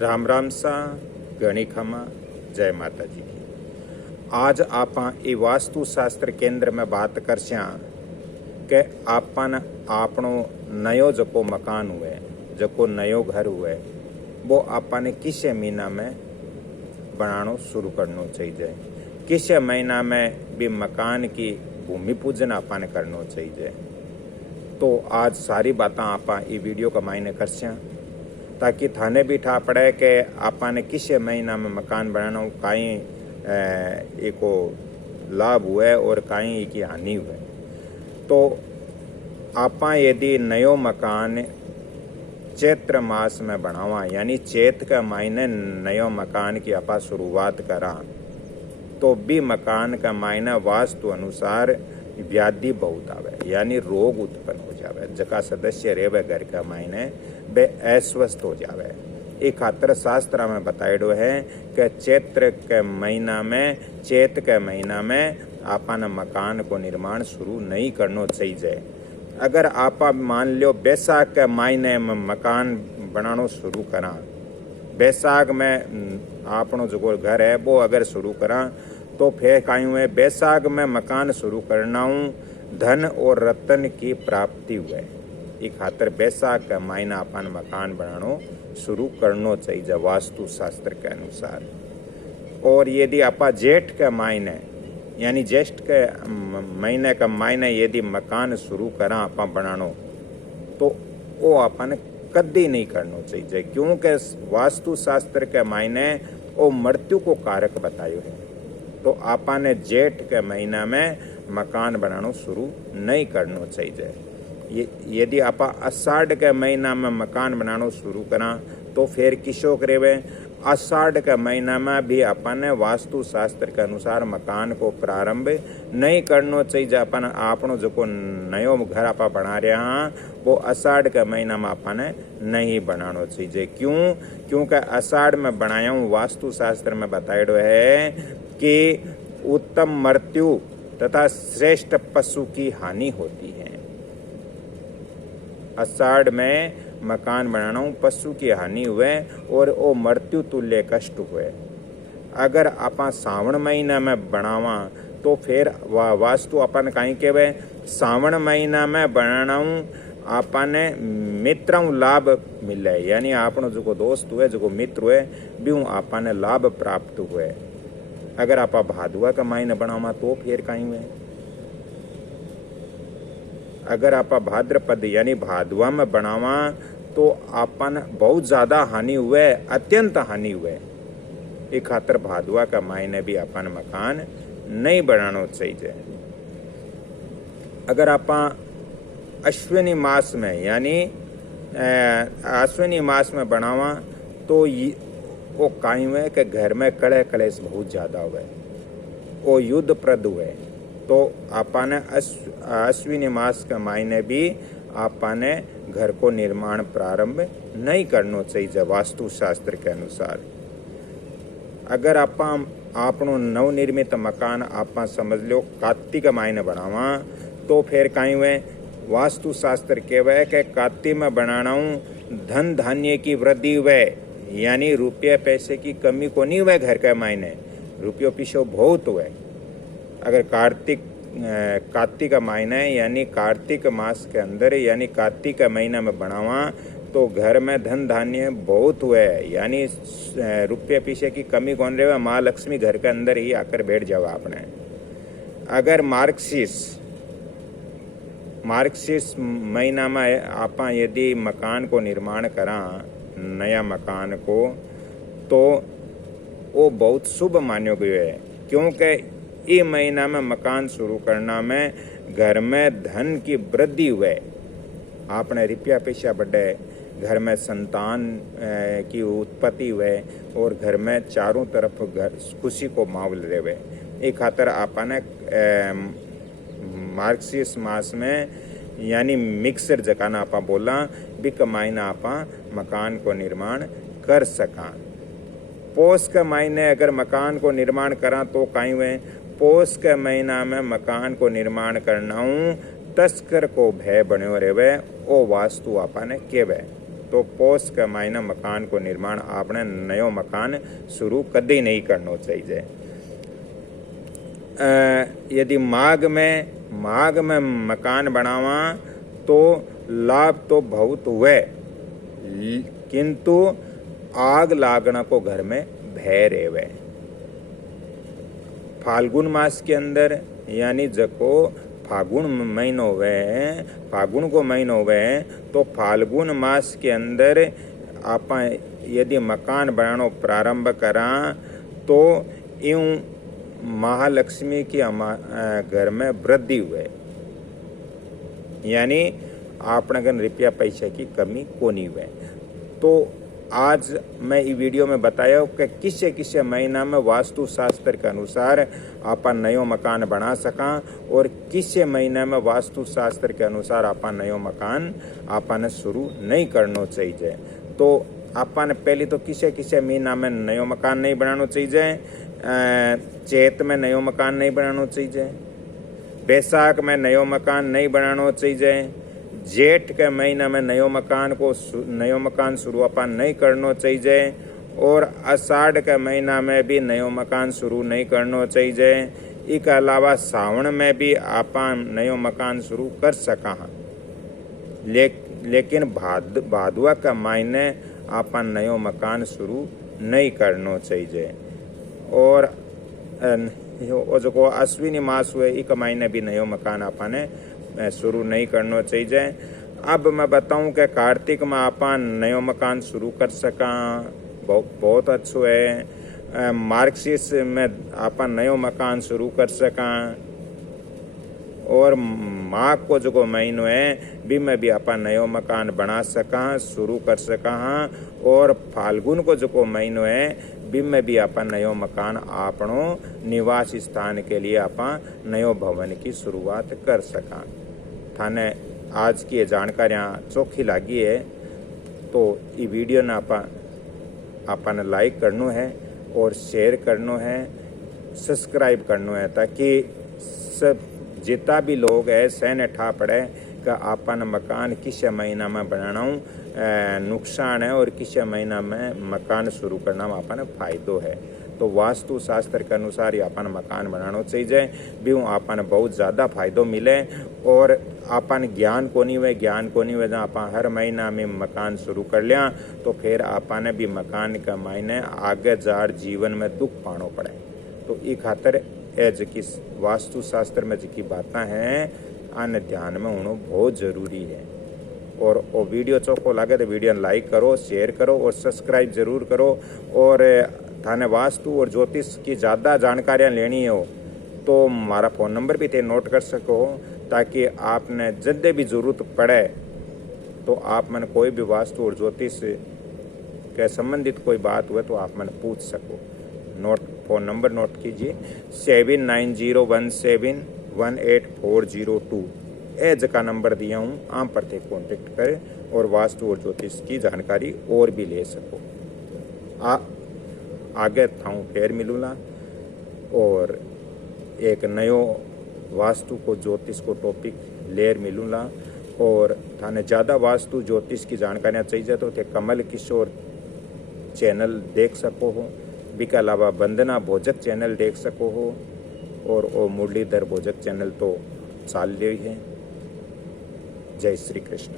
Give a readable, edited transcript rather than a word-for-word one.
राम राम सा गणी खमा जय माता जी की। आज आपां ई वास्तु शास्त्र केंद्र में बात करस्या के आपन आपनो नयो जको मकान हुए, जको नयो घर हुए, वो आपने किस महीना में बनानो शुरू करना चाहिए, किस महीना में भी मकान की भूमि पूजन आपने करना चाहिए। तो आज सारी बातें आप ई वीडियो का मायने करस्या ताकि थाने भी ठा पड़े कि आपने किस महीना में मकान बनाना, कहीं एको लाभ हुए और कहीं की हानि हुए। तो आप यदि नयो मकान चैत्र मास में बनावा, यानी चैत के महीने नयो मकान की आप शुरुआत करा, तो भी मकान का मायने वास्तु अनुसार व्याधि बहुत आवे, यानी रोग उत्पन्न हो जावे। जका सदस्य रेवे घर का मायने वे अस्वस्थ हो जावे। एक खातर शास्त्र में बताएडो है कि चैत्र के महीना में, चैत के महीना में आपन मकान को निर्माण शुरू नहीं करना चाहिए। अगर आप मान लो बैसाख के महीने में मकान बनाना शुरू करा, बैसाख में आपनो जो घर है वो अगर शुरू करा, तो फिर कहीं हुए बैसाख में मकान शुरू करना हूँ धन और रत्न की प्राप्ति हुए। एक खातर बैसाख का महीना अपन मकान बनाना शुरू करना चाहिए वास्तु शास्त्र के अनुसार। और यदि आप जेठ के महीने, यानी ज्येष्ठ के महीने का महीने यदि मकान शुरू करा आप बनाना, तो वो अपन कभी नहीं करना चाहिए, क्योंकि वास्तु शास्त्र के मायने वो मृत्यु को कारक बतायो है। तो आपने जेठ के महीना में मकान बनाना शुरू नहीं करना चाहिए। यदि आप आषाढ़ के महीना में मकान बनाना शुरू करा, तो फिर किसो करेवे, आषाढ़ के महीना में भी अपने वास्तु शास्त्र के अनुसार मकान को प्रारंभ नहीं करना चाहिए। अपन आपनो जो नयो घर आप बना रहे हैं वो आषाढ़ के महीना में अपने नहीं बनाना चाहिए। क्यों? क्योंकि आषाढ़ में बनाया हूँ वास्तु शास्त्र में बताएडो है कि उत्तम मृत्यु तथा श्रेष्ठ पशु की हानि होती है। आषाढ़ में मकान बनाना हूँ पशु की हानि हुए और वो मृत्यु तुल्य कष्ट हुए। अगर आप सावन महीना में बनावा, तो फिर वास्तु अपन कहीं के सावन महीना में बनाना हूँ आपने मित्र लाभ मिले, यानी आपनो जो दोस्त हुए, जो मित्र हुए, भी आपने लाभ प्राप्त हुए। अगर आप भादुआ का महीना बनावा तो फिर कहीं हुए। अगर आप भाद्रपद यानी भादुआ में बनावा, तो आपन बहुत ज्यादा हानि हुए, अत्यंत हानि हुए। एक खातर भादुआ का महीने भी अपन मकान नहीं बनाना चाहिए। अगर आप अश्विनी मास में, यानी अश्विनी मास में बनावा, तो वो कहीं हुए कि घर में कड़े कलेश बहुत ज्यादा हुए, वो युद्ध प्रद हुए। तो आपने अश्विनी मास के महीने भी आपने घर को निर्माण प्रारंभ नहीं करना चाहिए वास्तु शास्त्र के अनुसार। अगर आपनो नवनिर्मित मकान आप समझ लो कार्तिक महीने बनावा, तो फिर कहीं हुए वास्तु शास्त्र कहवे कि कार्तिक में बनाना हूँ धन धान्य की वृद्धि हुए, यानी रुपये पैसे की कमी को नहीं हुए। घर के मायने रुपयों पीछे बहुत हुए। अगर कार्तिक का महीना है, यानी कार्तिक मास के अंदर, यानी कार्तिक का महीना में बनावा, तो घर में धन धान्य बहुत हुए, यानी रुपये पीछे की कमी कौन रहे, माँ लक्ष्मी घर के अंदर ही आकर बैठ जावा आपने। अगर मार्क्सिस महीना में आप यदि मकान को निर्माण करा, नया मकान को, तो वो बहुत शुभ मान्यो गयो है। क्योंकि ये महीना में मकान शुरू करना में घर में धन की वृद्धि हुए, आपने रुपया पैसा बढ़े, घर में संतान की उत्पत्ति हुए और घर में चारों तरफ घर खुशी को माहौल रहे। एक खातर आपने मार्क्सिस मास में, यानी मिक्सर जकाना आप बोला भी कमाईना आप मकान को निर्माण कर सका। पोष के महीने अगर मकान को निर्माण करा, तो कहीं हुए पोष के महीना में मकान को निर्माण करना हूँ तस्कर को भय बनो रेवे, ओ वास्तु आपने केवे। तो पोष के महीना मकान को निर्माण आपने नयो मकान शुरू कभी नहीं करना चाहिए। यदि माघ में मकान बनावा तो लाभ तो बहुत हुए, किंतु आग लागना को घर में भय रेवे। फाल्गुन मास के अंदर यानी जको फागुन महीनो हुए, फागुन को महीनो हुए, तो फाल्गुन मास के अंदर आप यदि मकान बनाना प्रारंभ करा तो यूं महालक्ष्मी की घर में वृद्धि हुए, यानी आपने अगर रुपया पैसे की कमी को नहीं हुए। तो आज मैं इस वीडियो में बताया कि किसे किसे महीना में वास्तु शास्त्र के अनुसार अपन नयो मकान बना सका और किसे महीने में वास्तु शास्त्र के अनुसार अपन नयो मकान अपन शुरू नहीं करना चाहिए। तो अपन पहले तो किसे किसे महीना में नयो मकान नहीं बनाना चाहिए। चैत में नयो मकान नहीं बनाना चाहिए, बैसाख में नयो मकान नहीं बनाना चाहिए, जेठ के महीना में नयो मकान शुरू अपन नहीं करना चाहिए, और आषाढ़ के महीना में भी नयो मकान शुरू नहीं करना चाहिए। इसके अलावा सावन में भी अपन नयो मकान शुरू कर सका, लेकिन भादवा के महीने अपन नयो मकान शुरू नहीं करना चाहिए। और जो अश्विनी मास हुए एक महीने भी नयो मकान अपन शुरू नहीं करना चाहिए। अब मैं बताऊं कि कार्तिक में अपन नयो मकान शुरू कर सका, बहुत अच्छो है। मार्गशीर्ष में अपन नयो मकान शुरू कर सका, और माघ को जो महीनो है भी में भी अपन नयो मकान बना सका, शुरू कर सका। और फाल्गुन को जो महीनो है भी में भी अपन नयो मकान आपनो निवास स्थान के लिए अपन नयो भवन की शुरुआत कर सका। थाने आज की ये जानकारियाँ चोखी लगी है तो ये वीडियो ने अपन लाइक करनो है और शेयर करनो है, सब्सक्राइब करनो है, ताकि सब जितना भी लोग है सहने ठा पड़े कि अपन मकान किस महीना में बनाना नुकसान है और किस महीना में मकान शुरू करना में अपन फायदो है। तो वास्तु शास्त्र के अनुसार ही अपन मकान बनाना चाहिए, भी अपन बहुत ज़्यादा फायदो मिले। और अपन ज्ञान को नहीं हुए जहाँ अपन हर महीना में मकान शुरू कर लिया तो फिर अपन भी मकान के महीने आगे जार जीवन में दुख पानो पड़े। तो ये खातर जी वास्तु शास्त्र में जी बातें हैं आने ध्यान में होना बहुत ज़रूरी है। और वो वीडियो चौको लगे तो वीडियो लाइक करो, शेयर करो और सब्सक्राइब जरूर करो। और थाने वास्तु और ज्योतिष की ज़्यादा जानकारियाँ लेनी हो तो हमारा फ़ोन नंबर भी थे नोट कर सको, ताकि आपने जब भी ज़रूरत पड़े तो आप मैंने कोई भी वास्तु और ज्योतिष के संबंधित कोई बात हुए तो आप मैंने पूछ सको। फ़ोन नंबर नोट कीजिए 7901718402। एज का नंबर दिया हूँ, आम पर थे कॉन्टेक्ट करें और वास्तु और ज्योतिष की जानकारी और भी ले सको। आगे था फिर मिलूँगा और एक नयो वास्तु को ज्योतिष को टॉपिक लेर मिलूँगा। और थाने ज़्यादा वास्तु ज्योतिष की जानकारियाँ चाहिए तो थे कमल किशोर चैनल देख सको हो, इसके अलावा वंदना भोजक चैनल देख सको हो, और वो मुरलीधर भोजक चैनल तो चाल रही है। जय श्री कृष्ण।